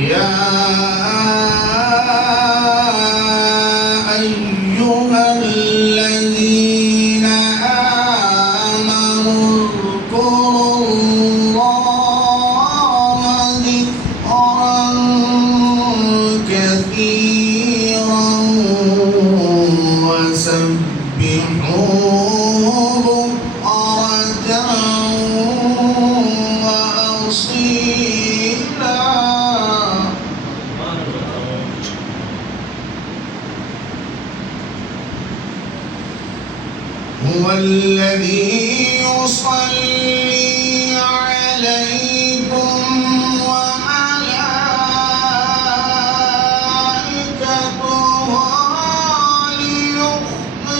يا أيها الذين آمنوا اذكروا الله ذكرا كثيرا وسبحوه بكرة وأصيلا. هو الذي يصلي عليكم وملائكته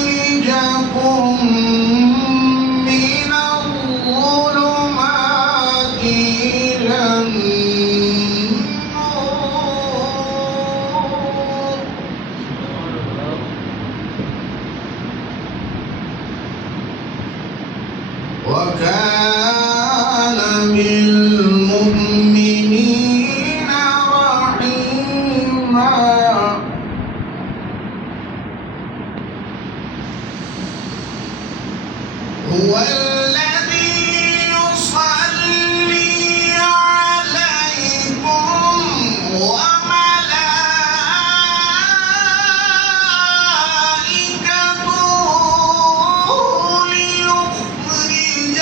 ليخرجكم من الظلمات إلى النور. وكان بالمؤمنين رحيما. هو الذي يصلي عليكم وملائكته ليخرجكم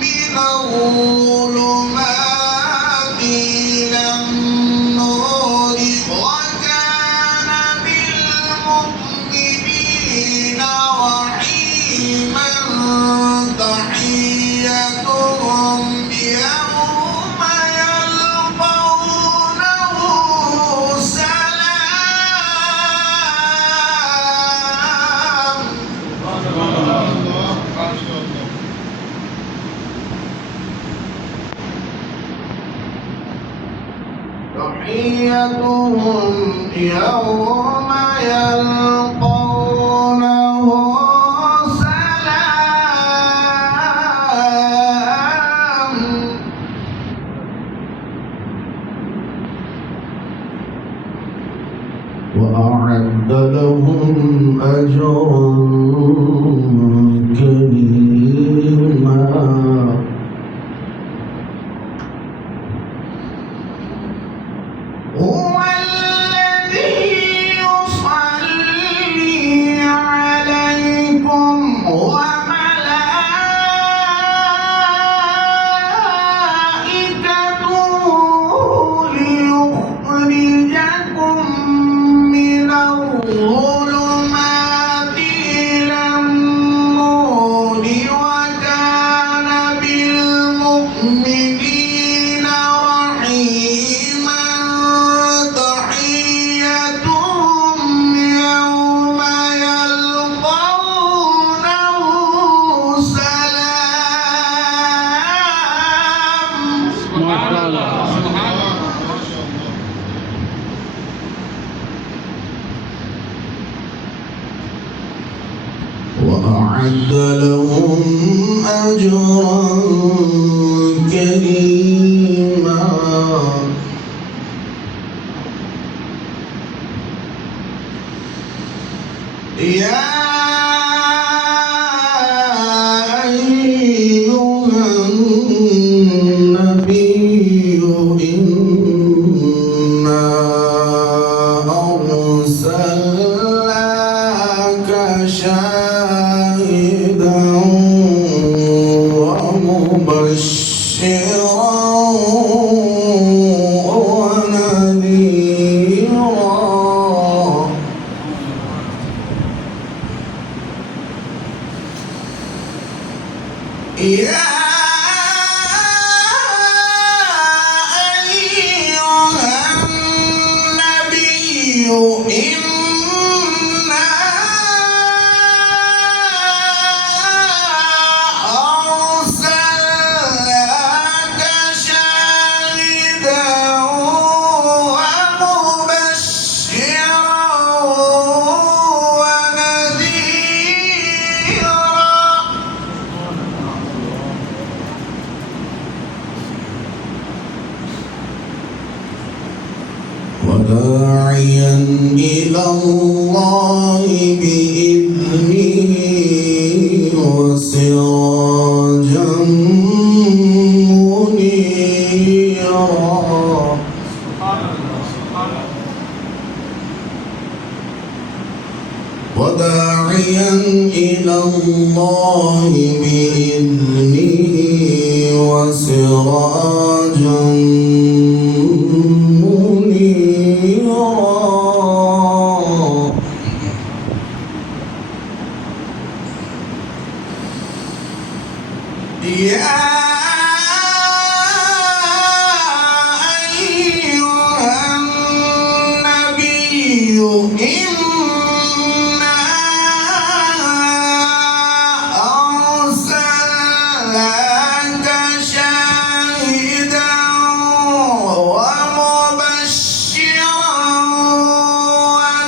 من الظلمات إلى النور. وكان بالمؤمنين رحيما. تحيتهم يوم يلقونه سلام. تحيتهم يوم يلقونه سلام. وأعد لهم أجرا كريما. هو الذي يصلي عليكم وملائكته ليخرجكم من الظلمات إلى النور. وكان بالمؤمنين رحيما. تحيتهم يوم يلقونه سلام. ما شاء الله. وأعد لهم أجرا كريما. يا أيها النبي إنا أرسلناك شاهدا ومبشرا ونذيرا. يا أيها النبي إنا أرسلناك شاهدا ومبشرا ونذيرا. إلى الله بإذنه وسراجا منيرا وداعيا إلى الله بإذنه وسراجا منيرا يا أيها النبي إنا أرسلناك شاهدا ومبشرا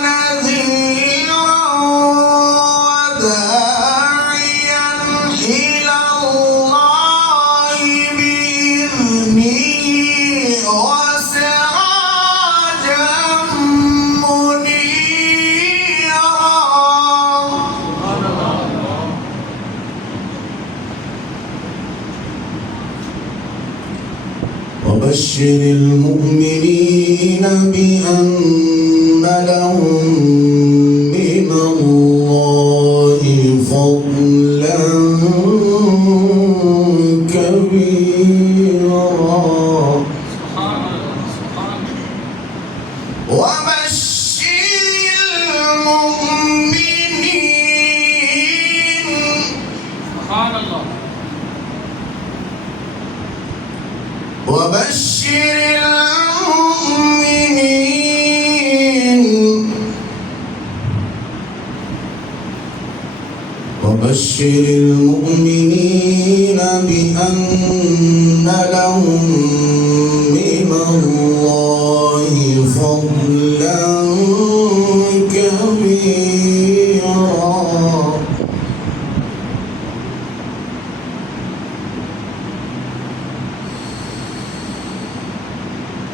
ونذيرا وداعيا إلى الله بإذنه وسراجا منيرا وبشر المؤمنين بأن لهم من الله فضلا كبيرا وبشر المؤمنين وبشر المؤمنين وبشر المؤمنين بأن لهم من الله فضلا كبيرا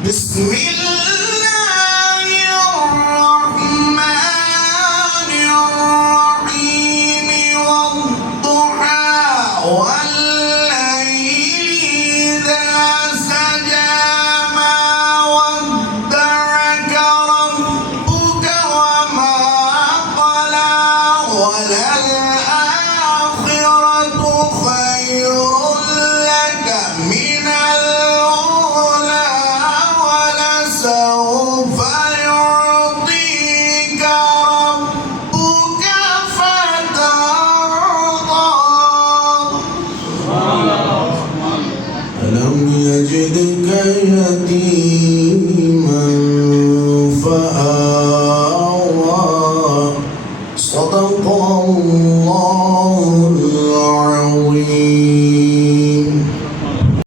بسم الله الرحمن الرحيم والضحى والليل إذا سجى ما ودعك ربك وما قلى وللآخرة خير لك من الأولى ولسوف يعطيك ربك فترضى ألم يجدك يتيما فآوى صدق الله